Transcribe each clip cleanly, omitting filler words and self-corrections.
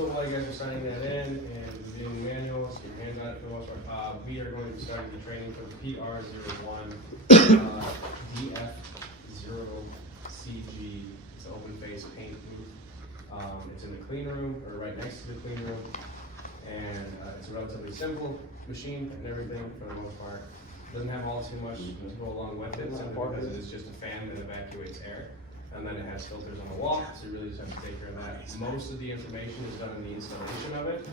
So while you guys are signing that in and reviewing the manuals, your hands on it for the most part, we are going to be starting the training for the PR-01 DFOCG. It's an open face paint booth. It's in the clean room, or right next to the clean room. And it's a relatively simple machine and everything for the most part. Doesn't have all too much to go along with it, simply because it is just a fan that evacuates air. And then it has filters on the wall, so you really just have to take care of that. Most of the information is done in the installation of it,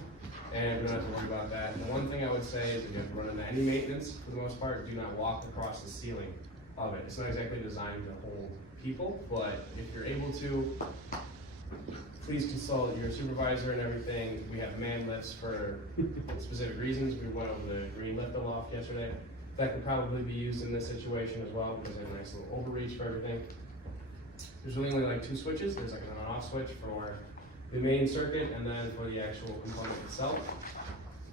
and we don't have to worry about that. And the one thing I would say is if you have to run into any maintenance, for the most part, do not walk across the ceiling of it. It's not exactly designed to hold people, but if you're able to, please consult your supervisor and everything. We have man lifts for specific reasons. We went over the green lift aloft yesterday. That could probably be used in this situation as well, because they have a nice little overreach for everything. There's really only like 2 switches. There's like an on-off switch for the main circuit and then for the actual component itself.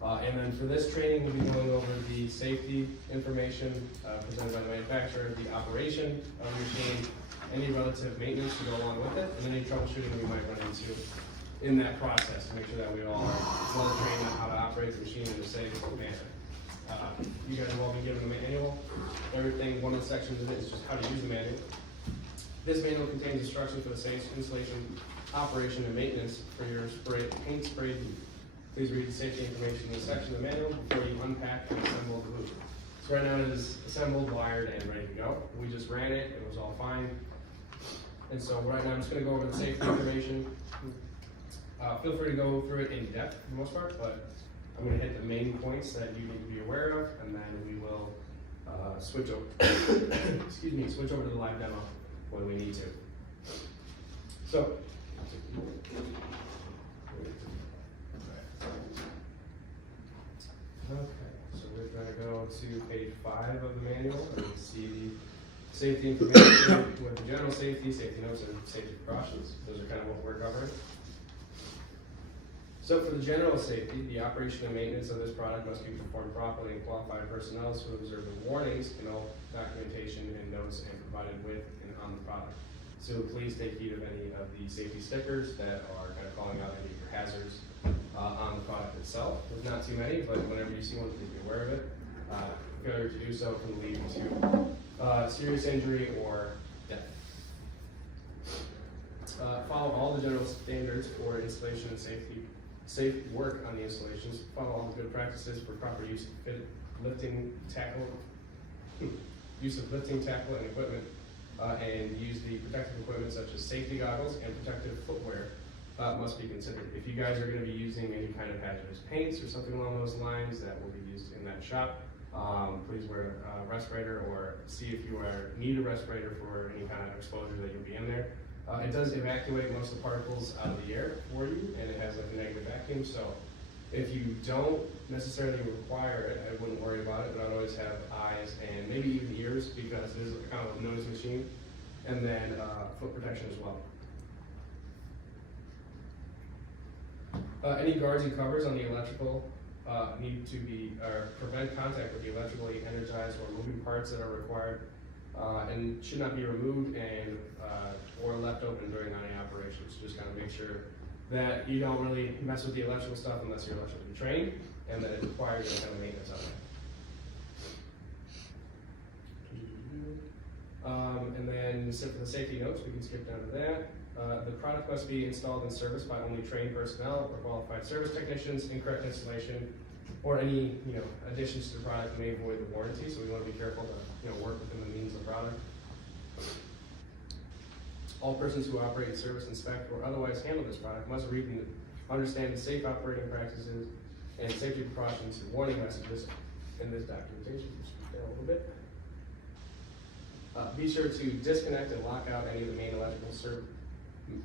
And then for this training, we'll be going over the safety information presented by the manufacturer, the operation of the machine, any relative maintenance to go along with it, and any troubleshooting we might run into in that process to make sure that we all are well trained on how to operate the machine in a safe manner. You guys have all been given the manual. Everything, one of the sections in it is just how to use the manual. This manual contains instructions for the safe installation, operation, and maintenance for your paint spray booth. Please read the safety information in this section of the manual before you unpack and assemble the booth. So right now it is assembled, wired, and ready to go. We just ran it, it was all fine. And so right now I'm just going to go over the safety information. Feel free to go through it in depth for the most part, but I'm going to hit the main points that you need to be aware of, and then we will switch over switch over to the live demo when we need to. So, okay, so we're going to go to page 5 of the manual and see the safety information with the general safety, safety notes, and safety precautions. Those are kind of what we're covering. So for the general safety, the operation and maintenance of this product must be performed properly, and qualified personnel who observe the warnings in all documentation and notes and provided with and on the product. So please take heed of any of the safety stickers that are kind of calling out any of your hazards on the product itself. There's not too many, but whenever you see one, please be aware of it. Failure to do so can lead to serious injury or death. Follow all the general standards for installation and safe work on the installations. Follow all the good practices for proper use of lifting tackle and equipment, and use the protective equipment such as safety goggles and protective footwear must be considered. If you guys are going to be using any kind of hazardous paints or something along those lines that will be used in that shop, please wear a respirator, or see if you need a respirator for any kind of exposure that you'll be in there. It does evacuate most of the particles out of the air for you, and it has like a negative vacuum, so if you don't necessarily require it, I wouldn't worry about it, but I'd always have eyes and maybe even ears, because it is kind of a noise machine, and then foot protection as well. Any guards and covers on the electrical need to be, prevent contact with the electrically energized or moving parts that are required, and should not be removed and or left open during any operations. Just kind of make sure that you don't really mess with the electrical stuff unless you're electrically trained, and that it requires any kind of maintenance on it. And then for the safety notes, we can skip down to that. The product must be installed and serviced by only trained personnel or qualified service technicians. Incorrect installation or any additions to the product may void the warranty, so we want to be careful to work within the means of the product. All persons who operate, service, inspect, or otherwise handle this product must read and understand the safe operating practices and safety precautions and warning messages in this documentation. Just read that a little bit. Be sure to disconnect and lock out any of the main electrical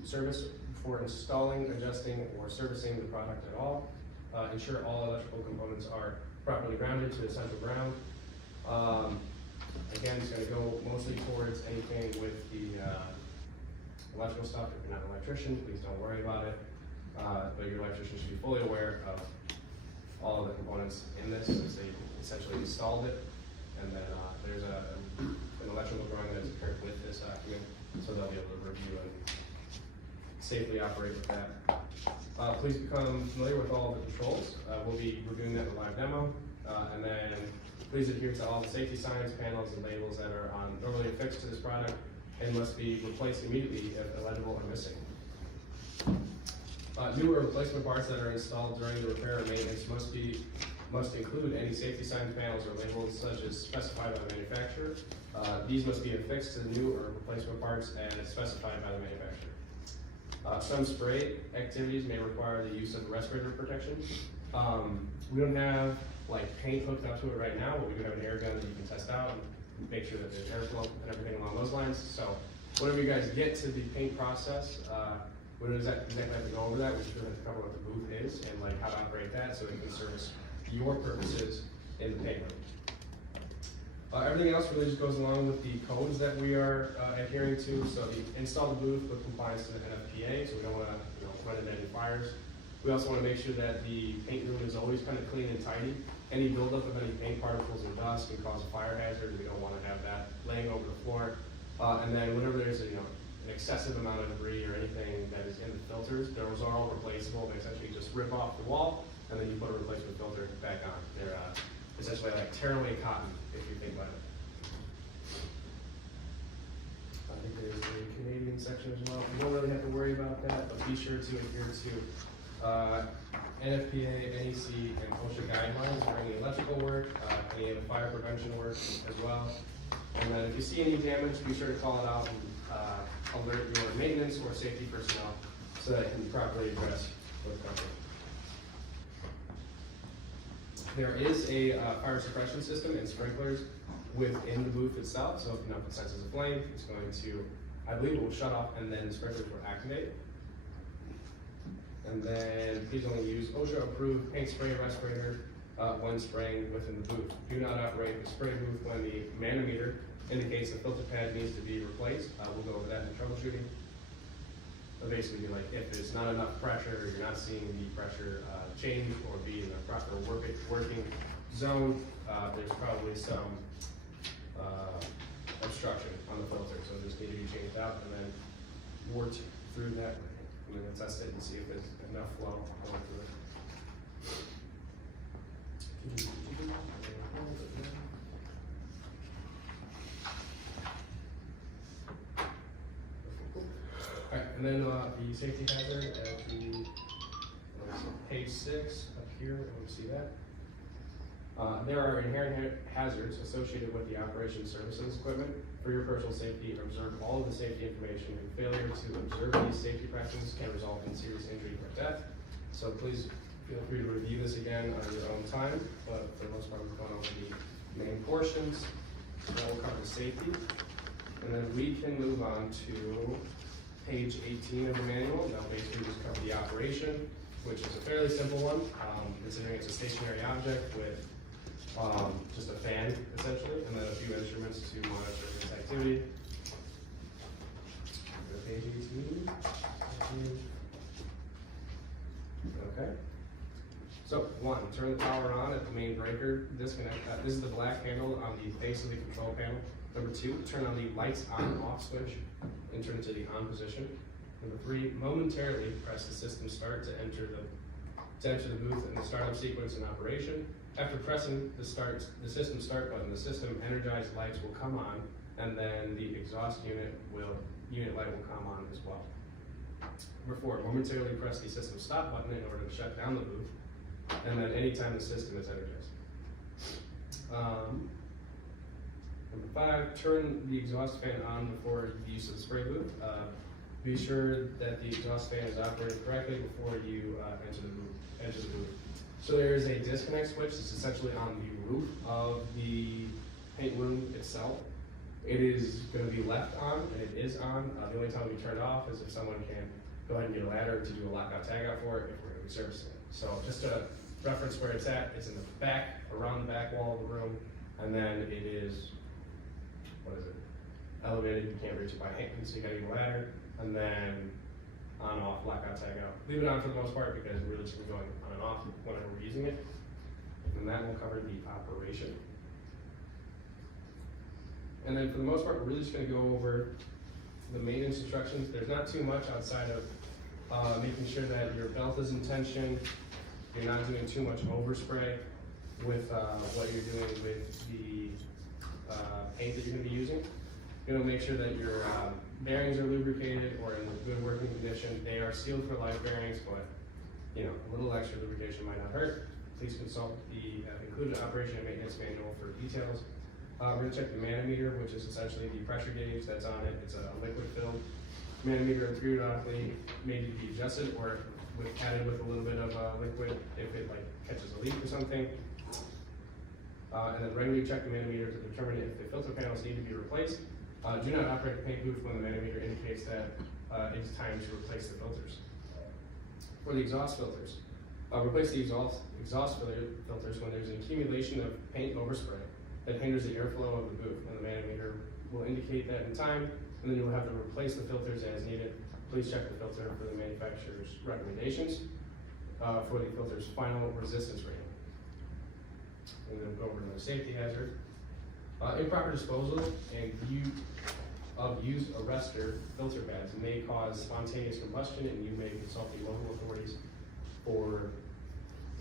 service before installing, adjusting, or servicing the product at all. Ensure all electrical components are properly grounded to the central ground. Again, it's going to go mostly towards anything with the electrical stuff. If you're not an electrician, please don't worry about it. But your electrician should be fully aware of all of the components in this, since they essentially installed it. And then there's an electrical drawing that is paired with this document, so they'll be able to review and safely operate with that. Please become familiar with all of the controls. We'll be reviewing that in a live demo. And then please adhere to all the safety signs, panels, and labels that are normally affixed to this product and must be replaced immediately if illegible or missing. New or replacement parts that are installed during the repair or maintenance must include any safety signs, panels, or labels such as specified by the manufacturer. These must be affixed to the new or replacement parts as specified by the manufacturer. Some spray activities may require the use of respirator protection. We don't have like paint hooked up to it right now, but we do have an air gun that you can test out and make sure that there's airflow and everything along those lines. So whenever you guys get to the paint process, we don't exactly have to go over that. We just have to cover what the booth is and like how to operate that so it can service your purposes in the paint room. Everything else really just goes along with the codes that we are adhering to. So the install the booth with compliance to the NFPA, so we don't want to run into any fires. We also want to make sure that the paint room is always kind of clean and tidy. Any buildup of any paint particles and dust can cause a fire hazard. We don't want to have that laying over the floor. And then whenever there's an excessive amount of debris or anything that is in the filters, those are all replaceable. They essentially just rip off the wall and then you put a replacement filter back on. They're essentially like tearaway cotton, if you think about it. I think there's a Canadian section as well. You don't really have to worry about that, but be sure to adhere to NFPA, NEC, and OSHA guidelines for any electrical work, any of the fire prevention work as well. And then if you see any damage, be sure to call it out and alert your maintenance or safety personnel so that it can be properly addressed with company. There is a fire suppression system and sprinklers within the booth itself. So if it senses a flame, it's going to, I believe it will shut off and then the sprinklers will activate. And then please only use OSHA approved paint spray respirator when spraying within the booth. Do not operate the spray booth when the manometer indicates the filter pad needs to be replaced. We'll go over that in troubleshooting. It'll basically be like if there's not enough pressure, you're not seeing the pressure change or be in the proper working zone, there's probably some obstruction on the filter, so it just need to be changed out and then work through that. I'm going to test it and see if there's enough flow going through it. Alright, and then the safety hazard at the page 6 up here, let me see that. There are inherent hazards associated with the operation services equipment. For your personal safety, observe all of the safety information, and failure to observe these safety practices can result in serious injury or death. So please feel free to review this again on your own time, but for the most part we've gone over the main portions. That will cover safety. And then we can move on to page 18 of the manual. That'll basically just cover the operation, which is a fairly simple one, considering it's a stationary object with just a fan, essentially, and then a few instruments to monitor its activity. Go to page 18. Okay. So, 1, turn the power on at the main breaker, disconnect. This is the black handle on the face of the control panel. Number 2, turn on the lights on off switch and turn it to the on position. Number 3, momentarily press the system start to enter the booth in the startup sequence in operation. After pressing the system start button, the system energized lights will come on, and then the exhaust unit light will come on as well. Number 4, momentarily press the system stop button in order to shut down the booth, and then anytime the system is energized. Number 5, turn the exhaust fan on before the use of the spray booth. Be sure that the exhaust fan is operating correctly before you enter the booth. So there is a disconnect switch that's essentially on the roof of the paint room itself. It is going to be left on, and it is on. The only time we turn it off is if someone can go ahead and get a ladder to do a lockout tagout for it if we're going to be servicing it. So just to reference where it's at, it's in the back, around the back wall of the room, and then it is, elevated. You can't reach it by hand, so you got to get a ladder, and then on, off, lockout, tagout. Leave it on for the most part because we're just going on and off whenever we're using it. And that will cover the operation. And then for the most part, we're really just going to go over the maintenance instructions. There's not too much outside of making sure that your belt is in tension, you're not doing too much overspray with what you're doing with the paint that you're going to be using. You're going to make sure that your bearings are lubricated or in good working condition. They are sealed for life bearings, but you know, a little extra lubrication might not hurt. Please consult the included operation and maintenance manual for details. We're going to check the manometer, which is essentially the pressure gauge that's on it. It's a liquid filled manometer, and periodically maybe be adjusted or added with a little bit of liquid if it like catches a leak or something. And then regularly check the manometer to determine if the filter panels need to be replaced. Do not operate a paint booth when the manometer indicates that it's time to replace the filters. For the exhaust filters, replace the exhaust filters when there's an accumulation of paint overspray that hinders the airflow of the booth, and the manometer will indicate that in time, and then you'll have to replace the filters as needed. Please check the filter for the manufacturer's recommendations for the filter's final resistance rating. And then we'll go over another safety hazard. Improper disposal and used arrestor filter pads may cause spontaneous combustion, and you may consult the local authorities for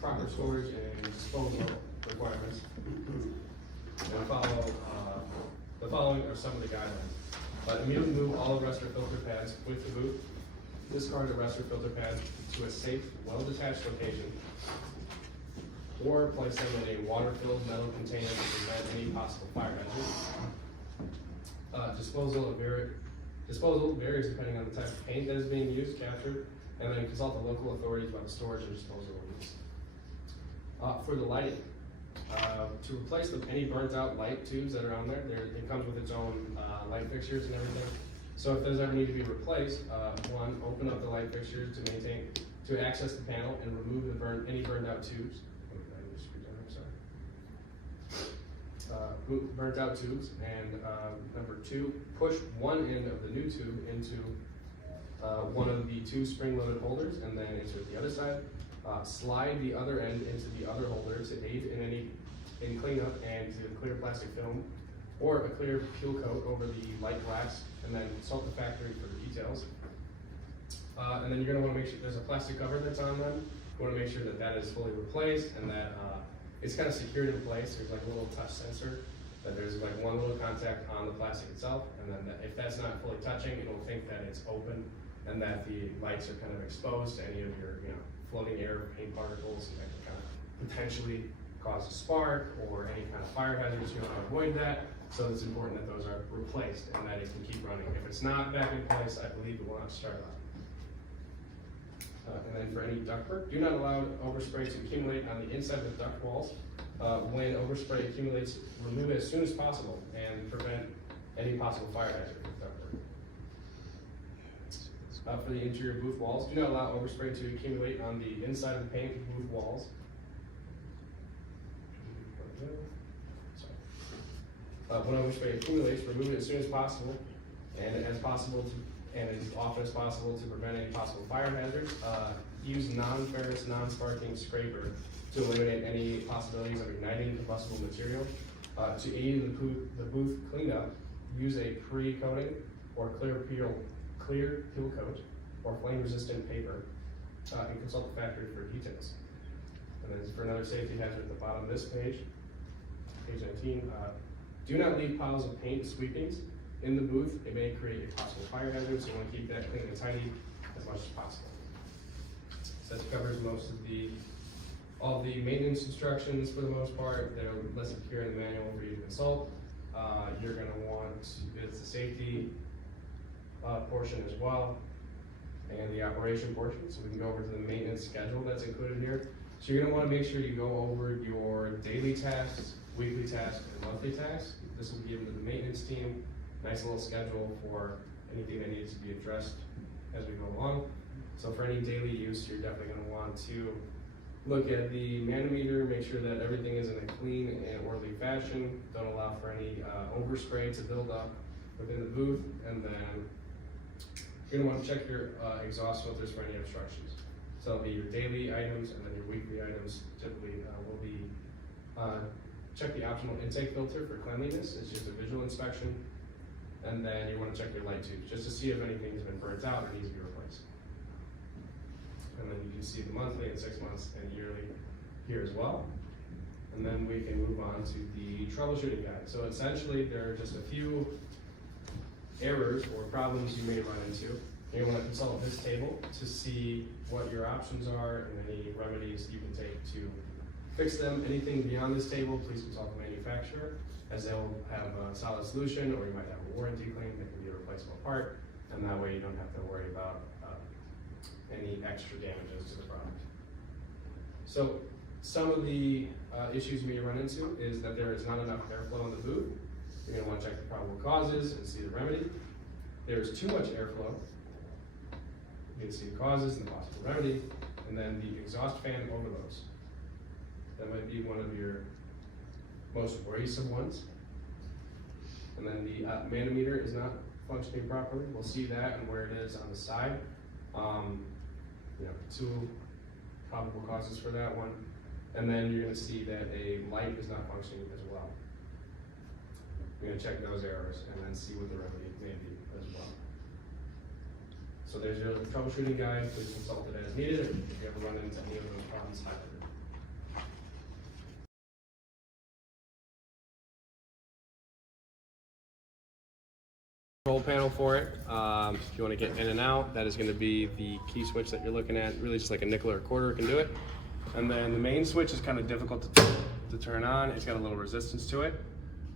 proper storage and disposal requirements. And the following are some of the guidelines. Immediately move all arrestor filter pads with the booth. Discard arrestor filter pads to a safe, well-detached location, or place them in a water-filled metal container to prevent any possible fire hazard. Disposal varies depending on the type of paint that is being used, captured, and then consult the local authorities about the storage and disposal of these. For the lighting, to replace any burnt out light tubes that are on there, it comes with its own light fixtures and everything. So if those ever need to be replaced, one, open up the light fixtures to access the panel and remove any burned out tubes. Burnt out tubes, and number two, push one end of the new tube into one of the two spring-loaded holders, and then insert the other side. Slide the other end into the other holder to aid in cleanup and to clear plastic film or a clear peel coat over the light glass, and then consult the factory for the details. And then you're going to want to make sure there's a plastic cover that's on them. You want to make sure that that is fully replaced and that it's kind of secured in place. There's like a little touch sensor that there's like one little contact on the plastic itself, and then if that's not fully touching, it'll think that it's open and that the lights are kind of exposed to any of your, floating air paint particles, and that can kind of potentially cause a spark or any kind of fire hazards. You want to avoid that, so it's important that those are replaced and that it can keep running. If it's not back in place, I believe it will not start up. And then for any ductwork, do not allow overspray to accumulate on the inside of the duct walls. When overspray accumulates, remove it as soon as possible and prevent any possible fire hazard with ductwork. For the interior booth walls, do not allow overspray to accumulate on the inside of the paint booth walls. When overspray accumulates, remove it as soon as possible and as often as possible to prevent any possible fire hazards. Use non-ferrous, non-sparking scraper to eliminate any possibilities of igniting combustible material. To aid in the booth cleanup, use a pre-coating or clear peel coat or flame-resistant paper, and consult the factory for details. And then for another safety hazard at the bottom of this page, page 19, do not leave piles of paint sweepings in the booth. It may create a possible fire hazard, so you want to keep that clean and tidy as much as possible. So that covers most of all the maintenance instructions for the most part. They're listed here in the manual for you to consult. You're going to want it's the safety portion as well, and the operation portion. So we can go over to the maintenance schedule that's included here. So you're going to want to make sure you go over your daily tasks, weekly tasks, and monthly tasks. This will be given to the maintenance team. Nice little schedule for anything that needs to be addressed as we go along. So for any daily use, you're definitely going to want to look at the manometer, make sure that everything is in a clean and orderly fashion. Don't allow for any overspray to build up within the booth, and then you're going to want to check your exhaust filters for any obstructions. So it'll be your daily items, and then your weekly items typically will be check the optional intake filter for cleanliness. It's just a visual inspection. And then you want to check your light tubes just to see if anything has been burnt out or needs to be replaced. see the monthly and 6 months and yearly here as well. And then we can move on to the troubleshooting guide. So essentially, there are just a few errors or problems you may run into. You want to consult this table to see what your options are and any remedies you can take to fix them. Anything beyond this table, please consult the manufacturer, as they'll have a solid solution, or you might have a warranty claim that can be a replaceable part, and that way you don't have to worry about any extra damages to the product. So some of the issues you may run into is that there is not enough airflow in the boot. You're going to want to check the probable causes and see the remedy. There's too much airflow. You can see the causes and the possible remedy, and then the exhaust fan overloads. That might be one of your most worrisome ones. And then the manometer is not functioning properly. We'll see that and where it is on the side. Two probable causes for that one. And then you're going to see that a light is not functioning as well. We're going to check those errors and then see what the remedy may be as well. So there's your troubleshooting guide. Please consult it as needed if you ever run into any of those problems highlighted. Control panel for it. If you want to get in and out, that is going to be the key switch that you're looking at. Really just like a nickel or a quarter can do it. And then the main switch is kind of difficult to turn on. It's got a little resistance to it.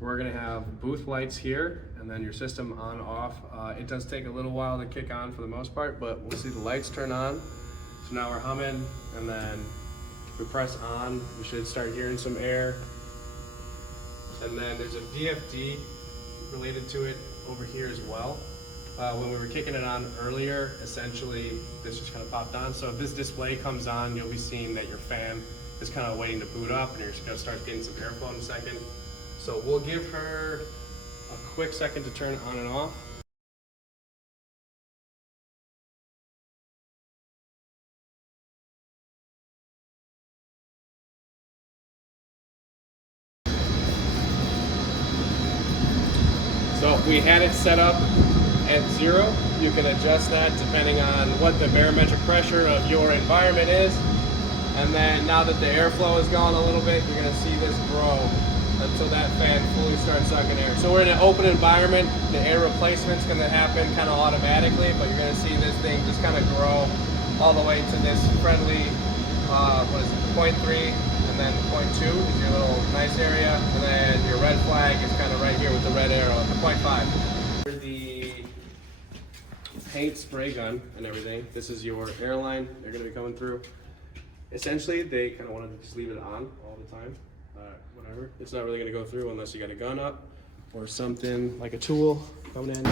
We're going to have booth lights here, and then your system on off. It does take a little while to kick on for the most part, but we'll see the lights turn on. So now we're humming, and then if we press on, we should start hearing some air. And then there's a VFD related to it over here as well. When we were kicking it on earlier, essentially this just kind of popped on. So if this display comes on, you'll be seeing that your fan is kind of waiting to boot up, and you're just going to start getting some airflow in a second. So we'll give her a quick second to turn on and off. So we had it set up at 0. You can adjust that depending on what the barometric pressure of your environment is. And then now that the airflow is gone a little bit, you're going to see this grow until that fan fully starts sucking air. So we're in an open environment. The air replacement's going to happen kind of automatically, but you're going to see this thing just kind of grow all the way to this friendly, 0.3, and then 0.2 is your little nice area, and then your red flag is kind of right here with the red arrow at the 0.5. For the paint spray gun and everything, this is your airline. They're going to be coming through. Essentially, they kind of want to just leave it on all the time. Whatever. It's not really going to go through unless you got a gun up or something like a tool coming in.